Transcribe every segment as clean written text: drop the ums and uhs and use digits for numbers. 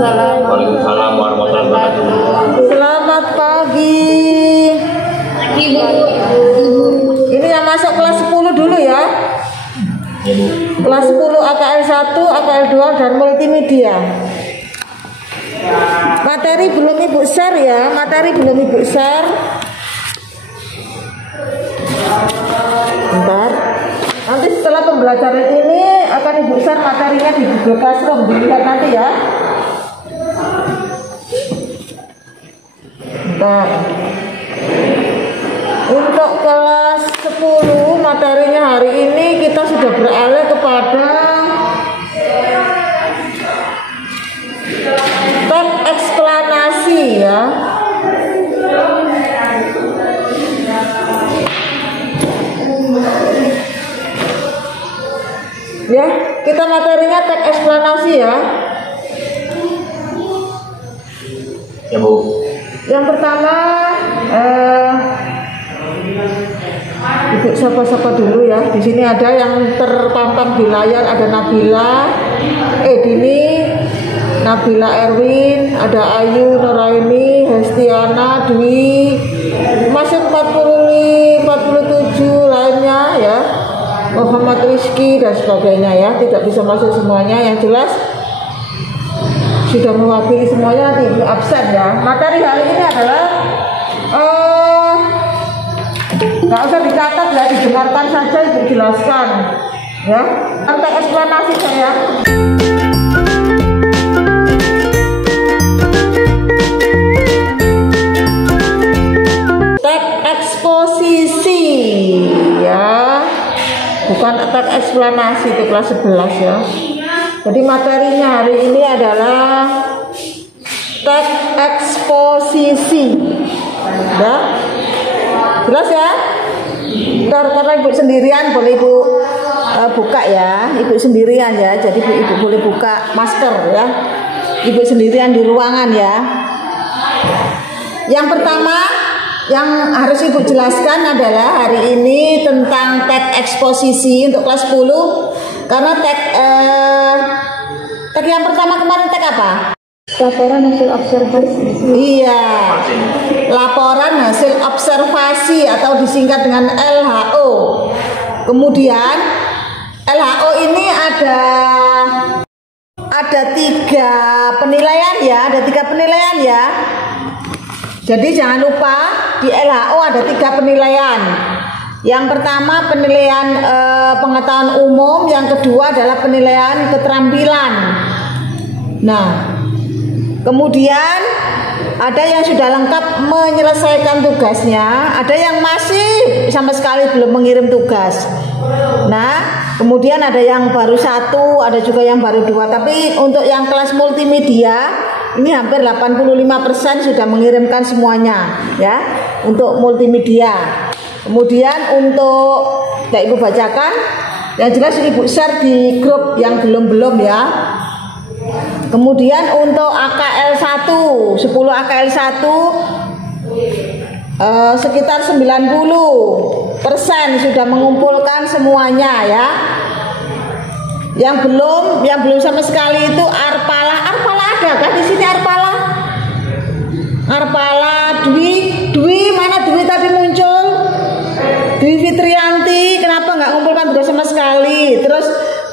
Waalaikumsalam warahmatullahi wabarakatuh. Selamat pagi. Ibu. Ini yang masuk kelas 10 dulu ya. Ya, Bu. Kelas 10 AKL 1, AKL 2 dan multimedia. Materi belum Ibu share ya, materi belum Ibu share. Bentar. Nanti setelah pembelajaran ini akan Ibu share materinya di Google Classroom, dilihat nanti ya. Bentar. Untuk kelas 10 materinya hari ini kita sudah beralih kepada tab eksplanasi ya. Ya, kita materinya tab eksplanasi ya. Ya, Bu. Yang pertama Ibu sapa-sapa dulu ya. Di sini ada yang terpampang di layar, ada Nabila, Edini, Nabila Erwin, ada Ayu Nuraini, Hestiana, Dwi, masuk 47 lainnya ya. Muhammad Rizky dan sebagainya ya. Tidak bisa masuk semuanya, yang jelas sudah mewakili semuanya, nanti Ibu absen ya. Materi hari ini adalah nggak usah dicatat ya, didengarkan saja, Ibu jelaskan ya. Sampai eksplanasi saya. Tab eksposisi ya, bukan tab eksplanasi, itu kelas 11 ya. Jadi materinya hari ini adalah tab eksposisi ya. Jelas ya? Karena Ibu sendirian boleh Ibu buka ya. Ibu sendirian ya. Jadi Ibu boleh buka masker ya. Ibu sendirian di ruangan ya. Yang pertama yang harus Ibu jelaskan adalah hari ini tentang tag eksposisi untuk kelas 10. Karena tag yang pertama kemarin tag apa? Laporan hasil observasi. Iya, laporan hasil observasi atau disingkat dengan LHO. Kemudian LHO ini ada 3 penilaian ya, ada 3 penilaian ya. Jadi jangan lupa di LHO ada 3 penilaian. Yang pertama penilaian pengetahuan umum, yang kedua adalah penilaian keterampilan. Nah, kemudian ada yang sudah lengkap menyelesaikan tugasnya, ada yang masih sama sekali belum mengirim tugas. Nah, kemudian ada yang baru 1, ada juga yang baru 2. Tapi untuk yang kelas multimedia ini hampir 85% sudah mengirimkan semuanya ya, untuk multimedia. Kemudian untuk Ibu bacakan, yang jelas Ibu share di grup yang belum ya. Kemudian untuk AKL 1, 10 AKL 1 sekitar 90% sudah mengumpulkan semuanya ya. Yang belum sama sekali itu Arpala ada kan di sini Arpala? Arpala, Dwi mana Dwi tadi muncul? Dwi Fitrianti, kenapa nggak mengumpulkan tugas sama sekali? Terus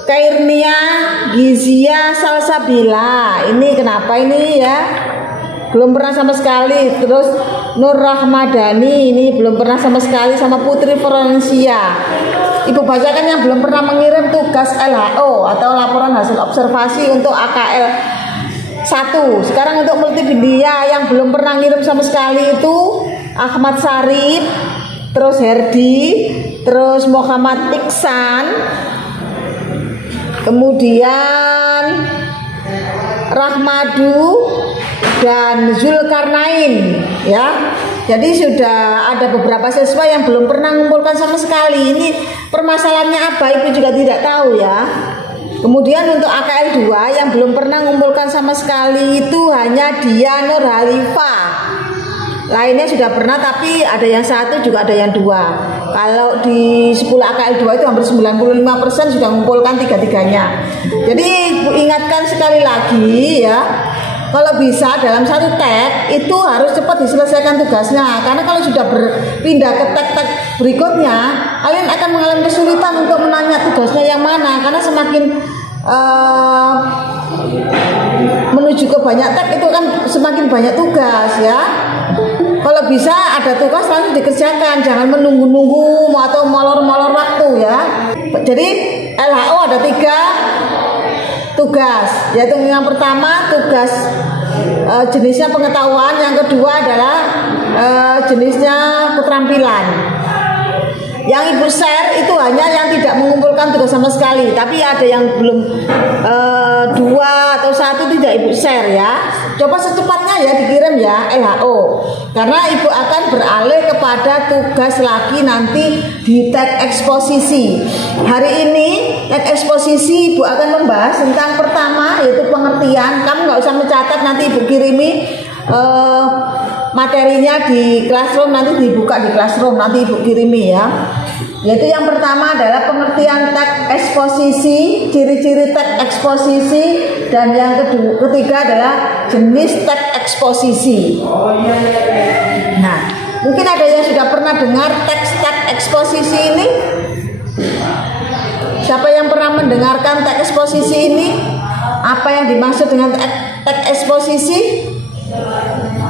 Kairnia, Gizia, Salsabila, ini kenapa ini ya? Belum pernah sama sekali. Terus Nur Rahmadani, ini belum pernah sama sekali, sama Putri Florencia. Ibu bacakan yang belum pernah mengirim tugas LHO atau laporan hasil observasi untuk AKL 1. Sekarang untuk multimedia yang belum pernah ngirim sama sekali itu Ahmad Sarip, terus Herdi, terus Muhammad Iksan, kemudian Rahmadu dan Zulkarnain ya. Jadi sudah ada beberapa siswa yang belum pernah mengumpulkan sama sekali. Ini permasalahannya apa? Ibu juga tidak tahu ya. Kemudian untuk AKL 2 yang belum pernah mengumpulkan sama sekali itu hanya Dia Nur Halifah. Lainnya sudah pernah, tapi ada yang 1 juga ada yang 2. Kalau di 10 AKL 2 itu hampir 95% sudah mengumpulkan 3-3-nya. Jadi Ibu ingatkan sekali lagi ya, kalau bisa dalam satu tag itu harus cepat diselesaikan tugasnya, karena kalau sudah berpindah ke tag-tag berikutnya kalian akan mengalami kesulitan untuk menanya tugasnya yang mana, karena semakin menuju ke banyak tag itu kan semakin banyak tugas ya. Kalau bisa ada tugas langsung dikerjakan, jangan menunggu-nunggu atau molor-molor waktu ya. Jadi LHO ada 3 tugas, yaitu yang pertama tugas jenisnya pengetahuan, yang kedua adalah jenisnya keterampilan. Yang Ibu share itu hanya yang tidak mengumpulkan tugas sama sekali, tapi ada yang belum 2 atau 1 tidak Ibu share ya. Coba secepatnya ya dikirim ya LHO, karena Ibu akan beralih kepada tugas lagi nanti di tag eksposisi. Hari ini tag eksposisi Ibu akan membahas tentang pertama yaitu pengertian. Kamu nggak usah mencatat, nanti Ibu kirimi materinya di Classroom, nanti dibuka di Classroom, nanti Ibu kirimi ya. Yaitu yang pertama adalah pengertian tag eksposisi, ciri-ciri tag eksposisi, dan yang ketiga adalah jenis tag eksposisi. Nah, mungkin ada yang sudah pernah dengar teks tag eksposisi ini? Siapa yang pernah mendengarkan tag eksposisi ini? Apa yang dimaksud dengan tag eksposisi?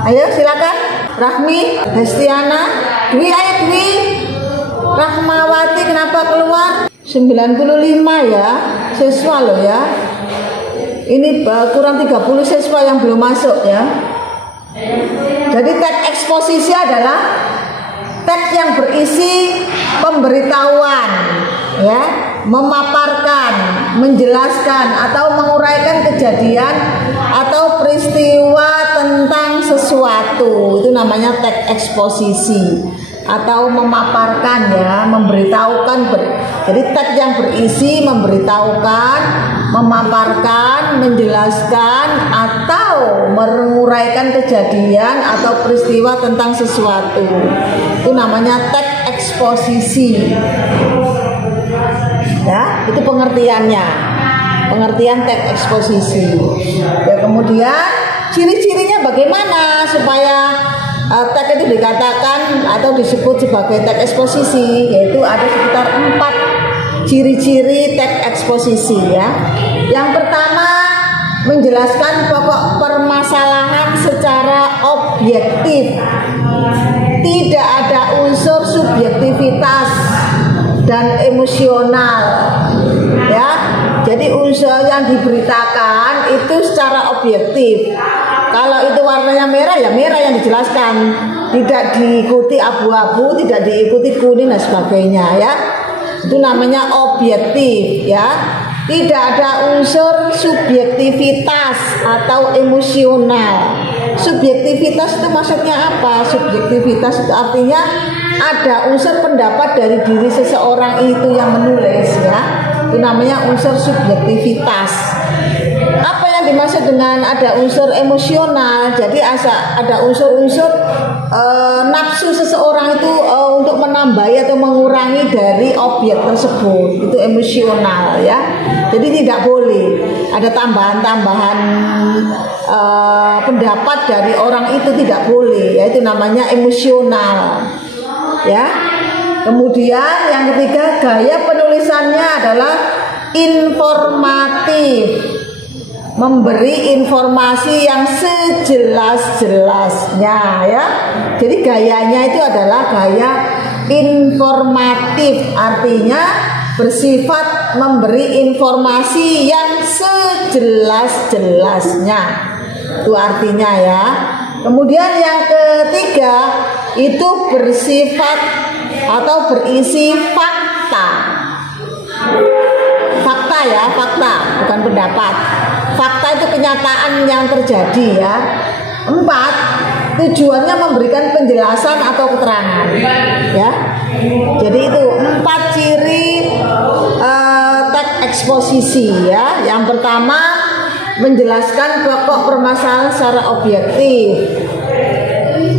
Ayo silakan. Rahmi, Hestiana, Dwi, ayo Dwi. Rahmawati kenapa keluar? 95 ya siswa loh ya. Ini kurang 30 siswa yang belum masuk ya. Jadi tag eksposisi adalah tag yang berisi pemberitahuan ya, memaparkan, menjelaskan atau menguraikan kejadian atau peristiwa tentang sesuatu. Itu namanya tag eksposisi atau memaparkan ya, memberitahukan. Jadi tag yang berisi memberitahukan, memaparkan, menjelaskan atau menguraikan kejadian atau peristiwa tentang sesuatu. Itu namanya tag eksposisi. Ya, itu pengertiannya. Pengertian tag eksposisi. Ya, kemudian ciri-cirinya bagaimana supaya tag itu dikatakan atau disebut sebagai tag eksposisi, yaitu ada sekitar 4 ciri-ciri tag eksposisi ya. Yang pertama, menjelaskan pokok permasalahan secara objektif. Tidak ada unsur subjektivitas dan emosional ya. Jadi unsur yang diberitakan itu secara objektif. Kalau itu warnanya merah ya merah yang dijelaskan, tidak diikuti abu-abu, tidak diikuti kuning dan sebagainya ya. Itu namanya objektif ya. Tidak ada unsur subjektivitas atau emosional. Subjektivitas itu maksudnya apa? Subjektivitas itu artinya ada unsur pendapat dari diri seseorang itu yang menulis ya. Itu namanya unsur subjektivitas. Apa yang dimaksud dengan ada unsur emosional? Jadi ada unsur-unsur nafsu seseorang itu untuk menambahi atau mengurangi dari objek tersebut. Itu emosional ya. Jadi tidak boleh ada tambahan-tambahan pendapat dari orang itu, tidak boleh ya. Itu namanya emosional ya. Kemudian yang ketiga, gaya penulisannya adalah informatif, memberi informasi yang sejelas-jelasnya ya. Jadi gayanya itu adalah gaya informatif, artinya bersifat memberi informasi yang sejelas-jelasnya. Itu artinya ya. Kemudian yang ketiga itu bersifat atau berisi fakta. Fakta ya, fakta, bukan pendapat. Fakta itu kenyataan yang terjadi ya. 4, tujuannya memberikan penjelasan atau keterangan ya. Jadi itu 4 ciri tag eksposisi ya. Yang pertama, menjelaskan pokok permasalahan secara objektif.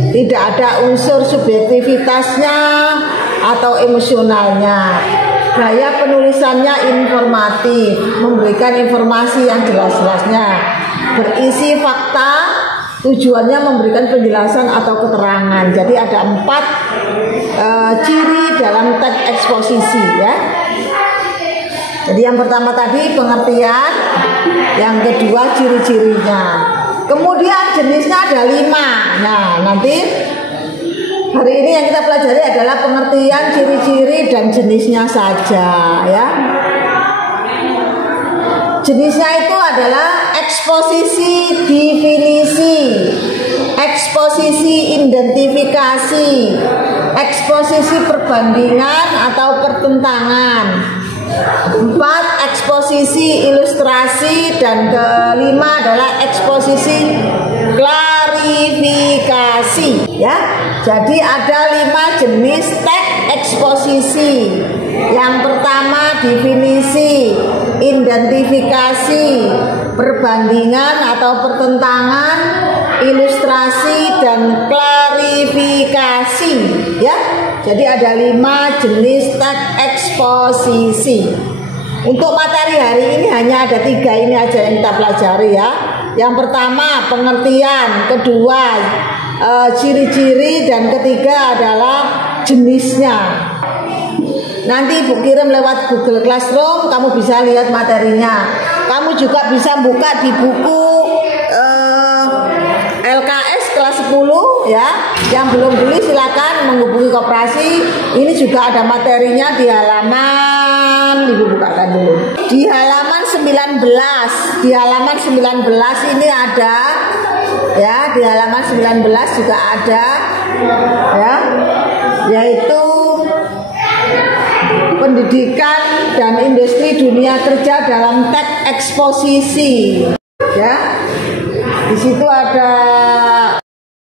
Tidak ada unsur subjektivitasnya atau emosionalnya. Gaya penulisannya informatif, memberikan informasi yang jelas-jelasnya. berisi fakta, tujuannya memberikan penjelasan atau keterangan. Jadi ada 4 ciri dalam teks eksposisi ya. Jadi yang pertama tadi pengertian, yang kedua ciri-cirinya. Kemudian jenisnya ada 5. Nah, nanti hari ini yang kita pelajari adalah pengertian, ciri-ciri, dan jenisnya saja ya. Jenisnya itu adalah eksposisi definisi, eksposisi identifikasi, eksposisi perbandingan atau pertentangan. 4 eksposisi ilustrasi, dan kelima adalah eksposisi klarifikasi ya. Jadi ada 5 jenis teks eksposisi. Yang pertama definisi, identifikasi, perbandingan atau pertentangan, ilustrasi, dan klarifikasi ya. Jadi ada 5 jenis teks eksposisi. Untuk materi hari ini hanya ada 3 ini aja yang kita pelajari ya. Yang pertama pengertian, kedua ciri-ciri, dan ketiga adalah jenisnya. Nanti Ibu kirim lewat Google Classroom, kamu bisa lihat materinya. Kamu juga bisa buka di buku LKS kelas 10 ya. Yang belum beli silakan menghubungi koperasi. Ini juga ada materinya di halaman, Ibu bukakan dulu. Di halaman 19. Di halaman 19 ini ada ya, di halaman 19 juga ada ya, yaitu pendidikan dan industri dunia kerja dalam teks eksposisi ya. Di situ ada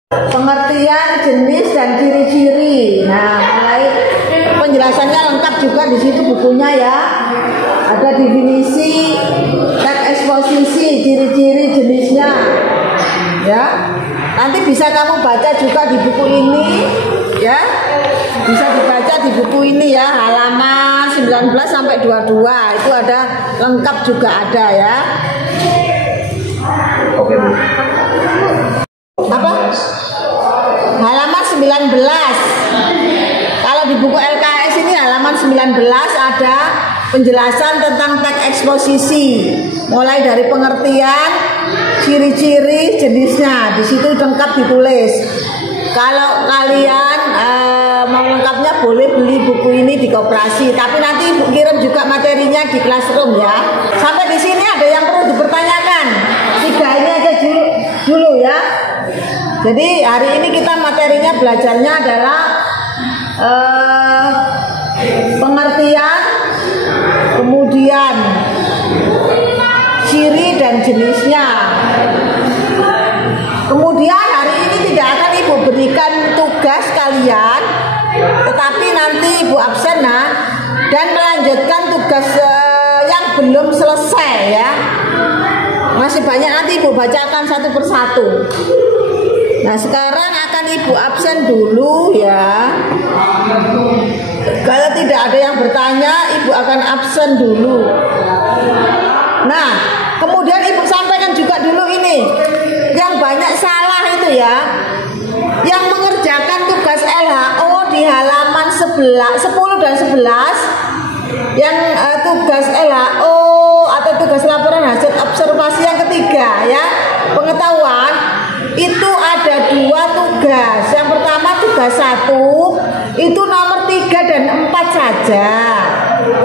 pengertian, jenis, dan ciri-ciri. Nah, mulai penjelasannya lengkap juga di situ bukunya ya. Ada definisi, teks eksposisi, ciri-ciri, jenisnya ya. Nanti bisa kamu baca juga di buku ini ya. Bisa dibaca di buku ini ya, halaman 19 sampai 22. Itu ada lengkap juga ada ya. Oke Bu. Apa? Halaman 19. Kalau di buku LKS ini halaman 19 ada penjelasan tentang teks eksposisi, mulai dari pengertian, ciri-ciri, jenisnya. Di situ lengkap ditulis. Kalau kalian mau lengkapnya boleh beli buku ini di koperasi, tapi nanti Ibu kirim juga materinya di classroom ya. Sampai di sini ada yang perlu dipertanyakan? 3 ini aja dulu ya. Jadi hari ini kita materinya belajarnya adalah pengertian, kemudian ciri dan jenisnya. Kemudian hari ini tidak akan Ibu berikan tugas kalian, tetapi nanti Ibu absen dan melanjutkan tugas yang belum selesai ya. Masih banyak, nanti Ibu bacakan satu persatu. Nah, sekarang akan Ibu absen dulu ya. Kalau tidak ada yang bertanya, Ibu akan absen dulu. Nah, kemudian Ibu sampaikan juga dulu ini, yang banyak salah itu ya, yang mengerjakan tugas LHO di halaman 10 dan 11, yang tugas LHO atau tugas laporan hasil observasi yang ketiga ya, pengetahuan, itu ada 2 tugas. Yang pertama tugas 1 itu nomor 3 dan 4 saja.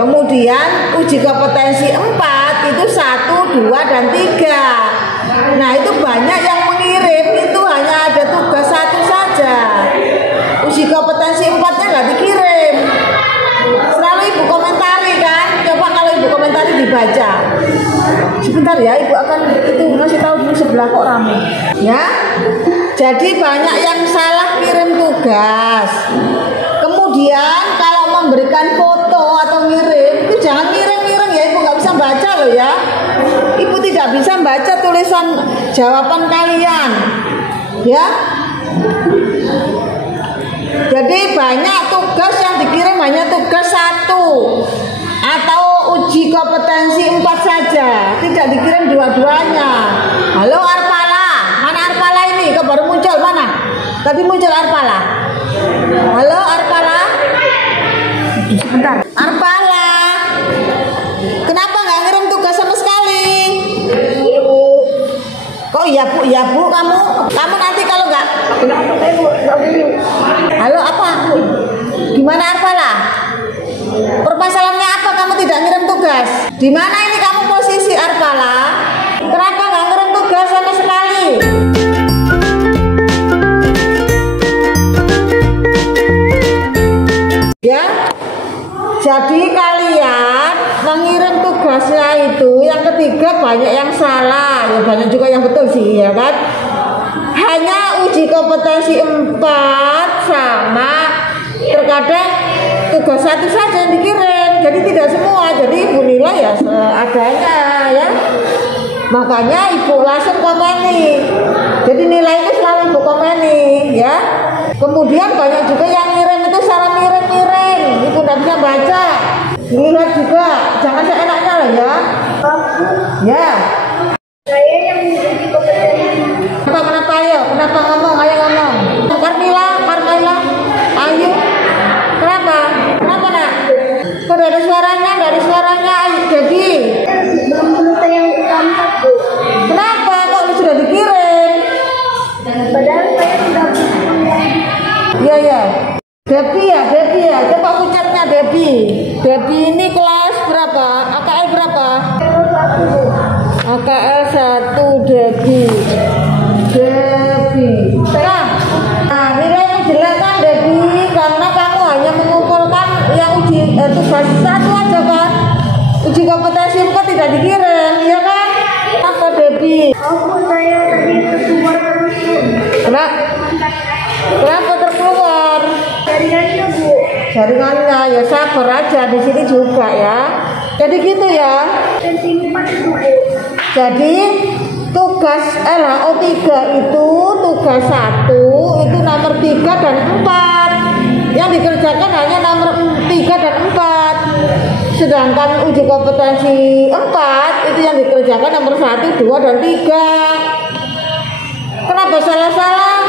Kemudian uji kompetensi 4 itu 1, 2, dan 3. Nah, itu banyak yang mengirim itu hanya ada tugas 1 saja. Uji kompetensi 4-nya nggak dikirim. Selalu Ibu komentari kan. Coba kalau Ibu komentari dibaca. Sebentar ya, Ibu akan itu ngasih tahu dulu sebelah kok rame. Ya. Jadi banyak yang salah kirim tugas. Kemudian kalau memberikan foto atau ngirim, itu jangan ngirim-ngirim ya, Ibu nggak bisa baca loh ya. Ibu tidak bisa baca tulisan jawaban kalian. Ya. Jadi banyak tugas yang dikirim hanya tugas 1 atau uji kompetensi 4 saja, tidak dikirim dua-duanya. Halo mana? Tadi muncul Arpala. Halo Arpala. Sebentar. Arpala. Kenapa nggak ngirim tugas sama sekali? Iya Bu. Kok iya bu kamu nanti kalau nggak. Kenapa saya Bu? Nggak Bu. Halo apa? Gimana Arpala? Permasalahannya apa kamu tidak ngirim tugas? Di mana ini kamu posisi Arpala? Kenapa nggak ngirim tugas sama sekali? Ya, jadi kalian mengirim tugasnya itu yang ketiga banyak yang salah, ya banyak juga yang betul sih ya kan. Hanya uji kompetensi 4 sama terkadang tugas 1 saja yang dikirim, jadi tidak semua. Jadi ibu nilai ya seadanya ya. Makanya ibu langsung komeni. Jadi nilai itu selalu ibu komeni ya. Kemudian banyak juga yang ngirim itu salah miring-miring, ibu tidak bisa baca. Lihat juga, jangan seenaknya lah ya. Ya. Saya yang uji kompetensi. Kenapa ya? Kenapa ngomong? Ayo ngomong. Carmila, Ayu. Kenapa nak? Kok dari suaranya, jadi. Belum selesai yang keempat Bu. Kenapa? Kok ini sudah dikirim? Padahal saya sudah. Iya. Debbie ya. Coba ucapnya Debbie. Debbie ini kelas berapa? AKL berapa? AKL 1 Debbie. Nah, nilainya jelek kan Debbie karena kamu hanya mengumpulkan yang uji tugas 1 aja kan. Uji kompetensi 4 tidak dikirim, ya kan? Apa Debbie? Aku saya tadi keluar terus Bu. Kenapa terkeluar? Jaringannya Bu. Jaringannya ya sabar aja di sini juga ya. Jadi gitu ya. Kompetensi 4 itu Bu. Jadi tugas LHO 3 itu tugas 1 itu nomor 3 dan 4. Yang dikerjakan hanya nomor 3 dan 4. Sedangkan uji kompetensi 4 itu yang dikerjakan nomor 1, 2 dan 3. Kenapa salah-salah?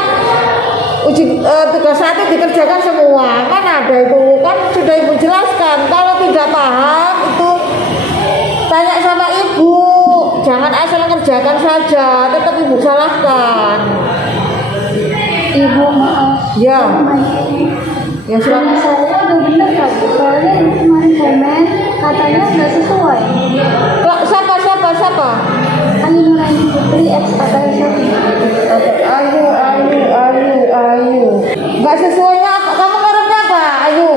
Tugas 1 dikerjakan semua. Kan ada itu, kan sudah ibu jelaskan. Kalau tidak paham itu tanya sama ibu. Jangan asal ngerjakan saja, tetap ibu salahkan. Ibu maaf. Ya. Ya Karena silakan. saya udah bener kan Bu. Soalnya ibu kemarin komen katanya nggak sesuai. Siapa? Ayu Nuraini Putri X AKL 1. Ayu. Nggak sesuainya kamu ngarepnya apa, Ayu?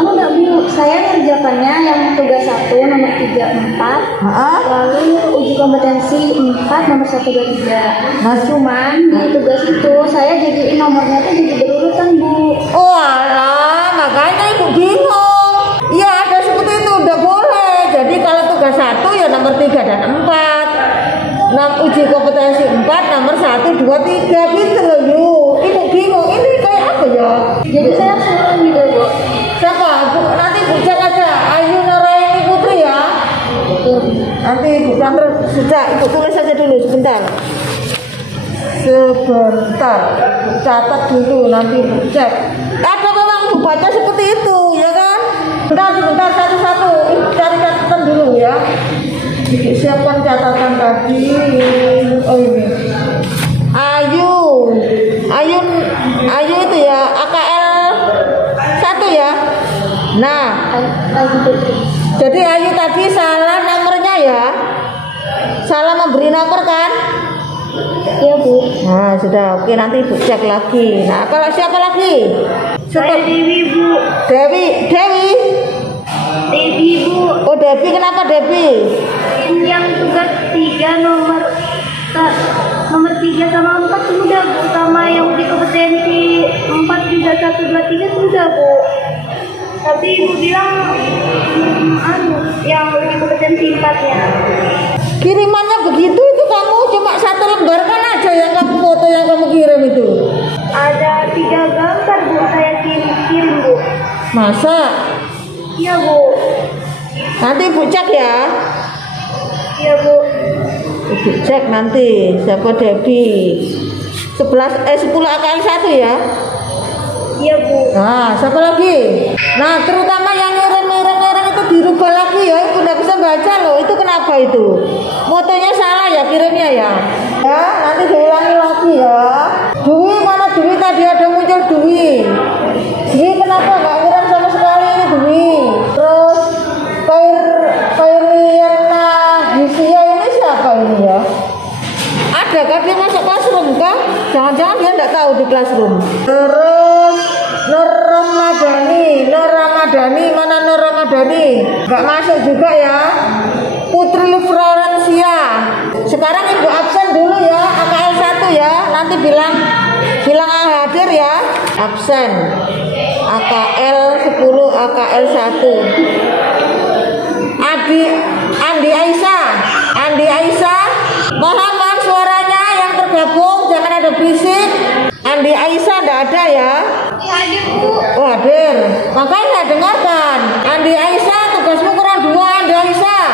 Aku nggak Bu. Saya ngerjakannya yang tugas 1 nomor 3, 4. Hah? Lalu uji kompetensi 4 nomor 1, 2, 3. Mas Cuman di tugas itu saya jadi nomornya tuh jadi berurutan Bu. Oh alah, makanya ibu bingung. Iya ada seperti itu, udah boleh. Jadi kalau tugas 1 ya nomor 3 dan 4. Uji kompetensi 4 nomor 1, 2, 3 gitu loh yuk. Ibu bingung, ini kayak apa ya? Jadi saya suruh gitu Bu. Siapa? Nanti ibu cek aja. Ayu Nuraini Putri ya. Nanti ibu sambil sudah ibu tulis saja dulu sebentar. Catat dulu nanti ibu cek. Ada memang ibu baca seperti itu ya kan? Sebentar satu-satu. Ibu cari catatan dulu ya. Ibu siapkan catatan tadi. Oh ini. Ayu itu ya AKL 1 ya. Nah, Ayu Putri. jadi Ayu tadi salah nomornya ya. Salah memberi nomor kan? Iya Bu. Nah, sudah oke nanti ibu cek lagi. Nah, kalau siapa lagi? Saya Dewi Bu. Dewi. Dewi Bu. Oh, Dewi kenapa Dewi? Yang tugas 3 nomor 3 sama 4 sudah Bu. Sama yang uji kompetensi 4 juga 1, 2, 3 sudah Bu. Tapi ibu bilang yang uji kompetensi 4-nya. Kirimannya begitu itu kamu cuma 1 lembar kan aja yang kamu foto yang kamu kirim itu. Ada 3 gambar Bu saya kirim Bu. Masa? Iya Bu. Nanti ibu cek ya. Iya Bu. Ibu cek nanti siapa Debbie. 10 AKL 1 ya. Iya Bu. Nah, siapa lagi? Nah, terutama yang ngirim itu dirubah lagi ya, itu nggak bisa baca loh. Itu kenapa itu? Motonya salah ya kirimnya ya. Ya, nanti diulangi lagi ya. Dwi, mana Dwi tadi ada muncul Dwi. Dwi kenapa nggak ngirim sama sekali ini Dwi? Terus Kairiana Hisia ini siapa ini ya? Ada kan dia masuk classroom kah? Jangan-jangan dia nggak tahu di classroom. Terus Nur Ramadhani, mana Nur Ramadhani? Nggak masuk juga ya. Putri Florencia. Sekarang ibu absen dulu ya, AKL 1 ya. Nanti bilang hadir ya. Absen. AKL 10, AKL 1. Andi Aisyah. Mohon suaranya yang tergabung jangan ada berisik. Andi Aisyah enggak ada ya? Hadir Bu. Oh, hadir. Makanya saya dengarkan. Andi Aisyah tugasmu kurang 2 Andi Aisyah.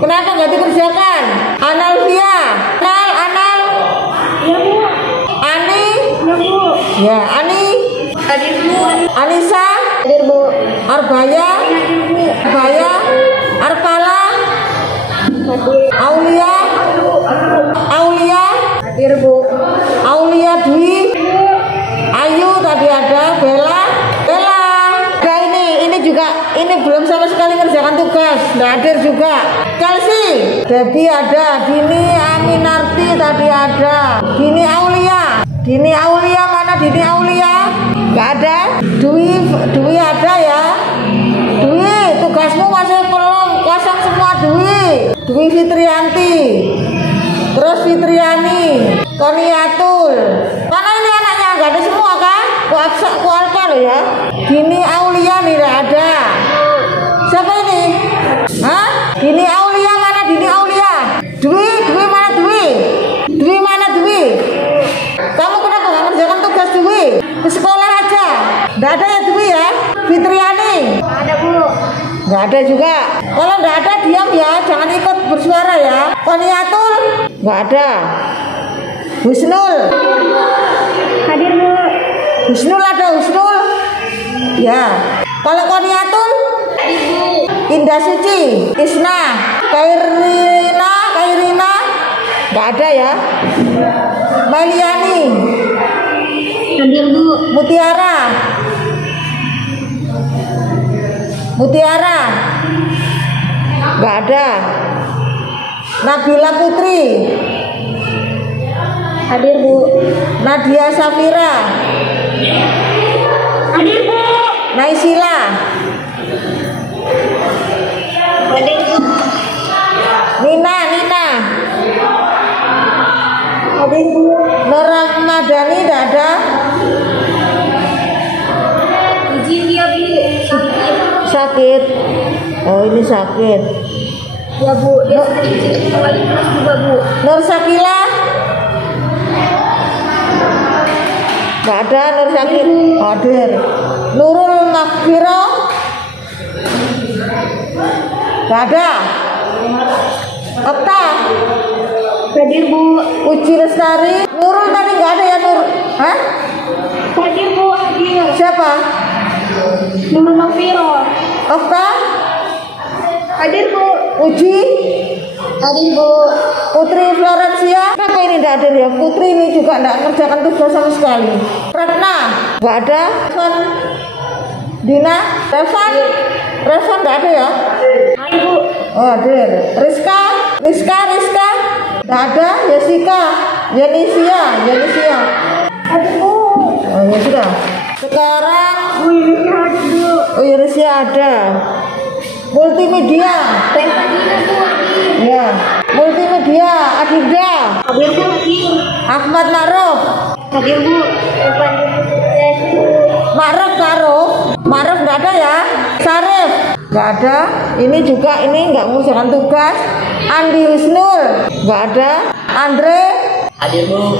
Kenapa nggak dikerjakan? Analvia. Anal. Iya Bu. Ani. Iya Bu. Ya, Ani. Hadir Bu. Anissa. Hadir Bu. Arbaya. Hadir Bu. Arpala. Hadir. Aulia. Hadir Bu. Aulia Dwi. Ayu tadi ada. Bella. Ada ini juga ini belum sama sekali ngerjakan tugas. Nggak hadir juga. Chelsea. Debbie ada. Dini Aminarti tadi ada. Dini Aulia mana Dini Aulia? Nggak ada. Dwi ada ya. Dwi tugasmu masih belum kosong semua Dwi Fitrianti. Terus Fitriani, Koniatul. Mana ini anaknya? Gak ada semua kan? Ku alfa loh ya. Dini Aulia nih gak ada. Siapa ini? Hah? Dini Aulia mana Dini Aulia? Dwi mana Dwi? Dwi mana Dwi? Kamu kenapa gak ngerjakan tugas Dwi? Ke sekolah aja. Gak ada ya Dwi ya? Fitriani? Ada Bu. Gak ada juga. Kalau gak ada diam ya, jangan ikut bersuara ya. Koniatul? Gak ada. Husnul? Hadir Bu. Husnul ada Husnul? Ya. Kalau Koniatul? Hadir Bu. Indah Suci? Isna? Kairina? Gak ada ya. Meliani? Hadir Bu. Mutiara? Gak ada. Nabila Putri? Hadir Bu. Nadia Safira? Hadir Bu. Naisila? Hadir Bu. Nina? Hadir Bu. Nur Ramadhani gak ada. Izin dia Bu. Sakit. Oh ini sakit. Ya Bu, dia izin kembali kelas juga Bu. Nur Sakila? Gak ada Nur Sakil. Hadir. Nurul Makfiro? Gak ada. Okta? Hadir Bu. Uci Lestari? Nurul tadi gak ada ya Nur? Hah? Hadir Bu. Hadir. Siapa? Nurul Makfiro. Okta? Hadir Bu. Uji? Hadir Bu. Putri Florencia? Kenapa ini tidak hadir ya? Putri ini juga tidak mengerjakan tugas sama sekali. Ratna? Gak ada. Dina? Revan tidak ada ya? Hadir Bu. Oh hadir. Rizka? Gak ada. Jessica? Yenisia? Hadir Bu. Oh ya sudah. Sekarang Bu ini hadir Bu. oh Yenisia ada. Multimedia? Hadir Bu. Hadir. Ya. Multimedia? Adinda? Hadir Bu. Hadir. Ahmad Ma'ruf? Hadir Bu. Depan Bu. Ma'ruf nggak ada ya. Sarif nggak ada. Ini juga ini nggak mengerjakan tugas. Andi Wisnul nggak ada. Andre? Hadir Bu.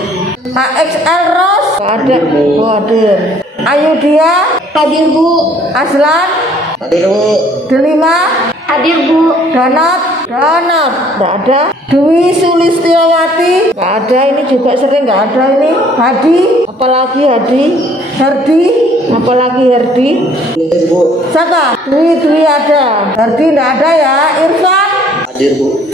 AXL Ros nggak ada. Oh, hadir. Ayudia? Hadir Bu. Aslan? Hadir Bu. Delima? Hadir, Bu. Donat, nggak ada. Dwi Sulistiawati, nggak ada. Ini juga sering nggak ada ini. Hadi, apalagi Hadi. Herdi, apalagi Herdi. Hadir, Bu. Siapa? Dwi ada. Herdi nggak ada ya. Irfan, Hadir, Bu.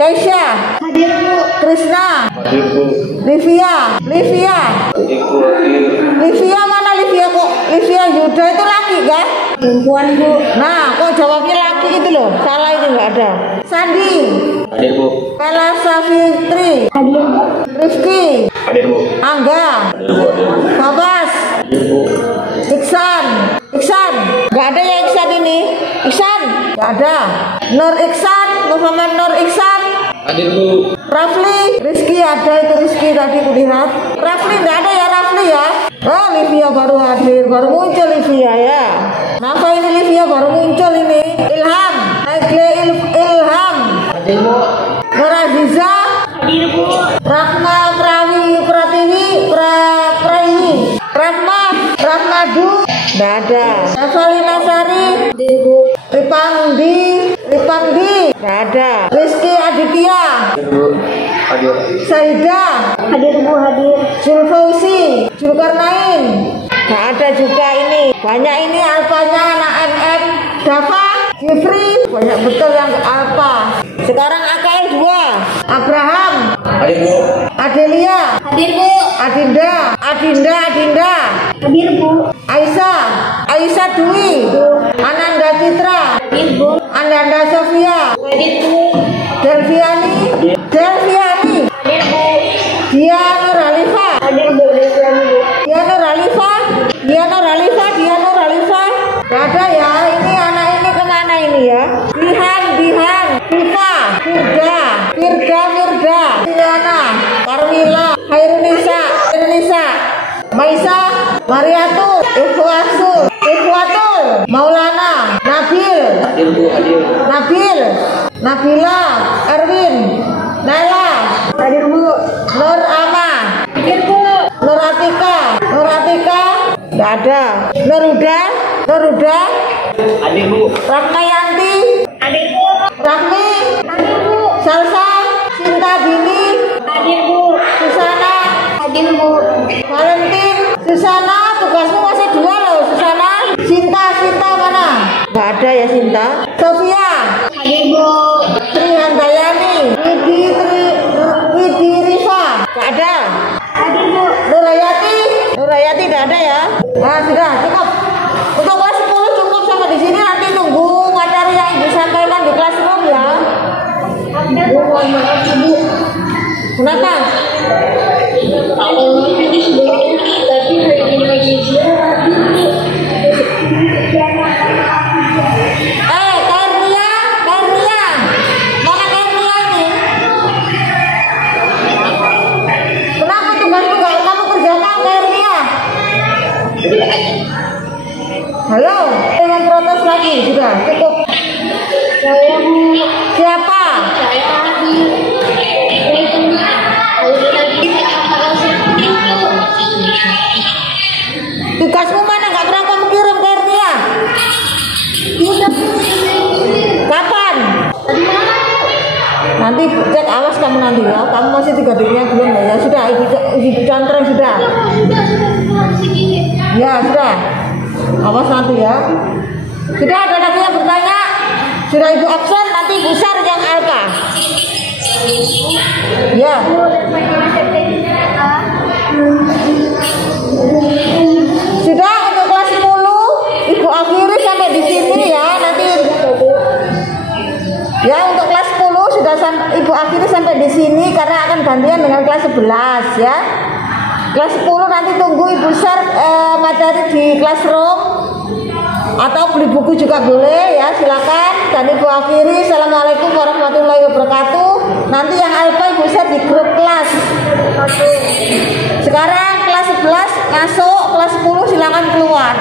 Keisha, Hadir, Bu. Krisna, Hadir, Bu. Livia, Hadir, Bu. Hadir. Livia mana Livia kok? Livia Yuda itu laki kan? Perempuan, Bu. Nah, kok jawabnya laki itu loh. Salah itu nggak ada. Sandi, Hadir, Bu. Pela Safitri, Hadir, Bu. Rifki, Hadir, Bu. Angga, Hadir, Bu. Hadir, Bu. Babas, Hadir, Bu. Iksan, nggak ada ya Iksan ini. Iksan, nggak ada. Nur Iksan, Muhammad Nur Iksan, Hadir, Bu. Rafli, Rizky ada itu Rizky tadi kulihat. Rafli nggak ada ya Rafli ya. Oh Livia baru hadir, baru muncul Livia ya. Kenapa ini Livia baru muncul ini? Ilham, Ilham, Hadir, Bu. Nur Aziza, Hadir, Bu. Rahma Rahmadu, nggak ada. Evalina Sari, Hadir, Bu. Ripangdi, nggak ada. Rizky Aditya, Hadir, Bu. Hadir. Saida, Hadir, Bu. Hadir. Zulfauzi, Zulkarnain, nggak ada juga ini. Banyak ini alfanya anak MM, Dava, Jeffrey, banyak betul yang alfa. Sekarang AKL 2, Abraham, Hadir, Bu. Adelia, Hadir, Bu. Adinda, Hadir, Bu. Aisyah Dwi, Ananda Citra, Hadir, Bu. Ananda Sofia, Hadir, Bu. Delviani, Hadir, Bu. Dia Nur Halifa, Hadir, Bu. Dia Nur Halifa, nggak ada ya. Ini anak ini kemana ini ya? Dihan, Viva, Firda, Tiana, Karmila, Hairunisa, Maisa, Mariatul, Ikhwatul, Maulana, Hadir, Bu. Hadir. Nabila, Erwin, Naila, Hadir, Bu. Nur Ama, Hadir, Bu. Nur Atika, nggak ada. Nur Huda, Hadir, Bu. Ratnayanti, Hadir, Bu. Rahmi, Hadir, Bu. Salsa, Sinta Dini, Hadir, Bu. Susana, Hadir, Bu. Valentin, Susana, tugasmu masih 2 loh, Susana. Sinta mana? Nggak ada ya Sinta. Sofia, Hadir, Bu. Trihandayani, Widi Rifa, nggak ada. Hadir, Bu. Nurayati nggak ada ya. Nah sudah cukup. Untuk kelas 10 cukup sampai di sini. Nanti tunggu materi yang Ibu sampaikan di classroom ya. Bu, mohon maaf, Bu. Kenapa? Tadi hari ini lagi Karnia, mana Karnia ini? Kenapa tugasmu nggak kamu kerjakan Karnia? Halo, jangan protes lagi, sudah cukup. saya, Bu. Siapa? Saya lagi Tugasmu mana nggak pernah kamu kirim Karnia? Kapan? Nanti cek, awas kamu nanti ya. Kamu masih 3 tiganya belum ya? Sudah, ibu contreng sudah. Ya sudah. Awas nanti ya. Sudah, ada lagi yang bertanya? Sudah ibu absen, nanti ibu share yang alfa. Ya. Sudah, untuk kelas 10 ibu akhiri sampai di sini ya. Nanti ya untuk kelas 10 sudah ibu akhiri sampai di sini karena akan gantian dengan kelas 11 ya. Kelas 10 nanti tunggu ibu share materi di classroom atau beli buku juga boleh ya, silakan. Dan ibu akhiri. Assalamualaikum warahmatullahi wabarakatuh. Nanti yang alfa ibu share di grup kelas. Sekarang kelas 11 masuk, kelas 10 silakan keluar.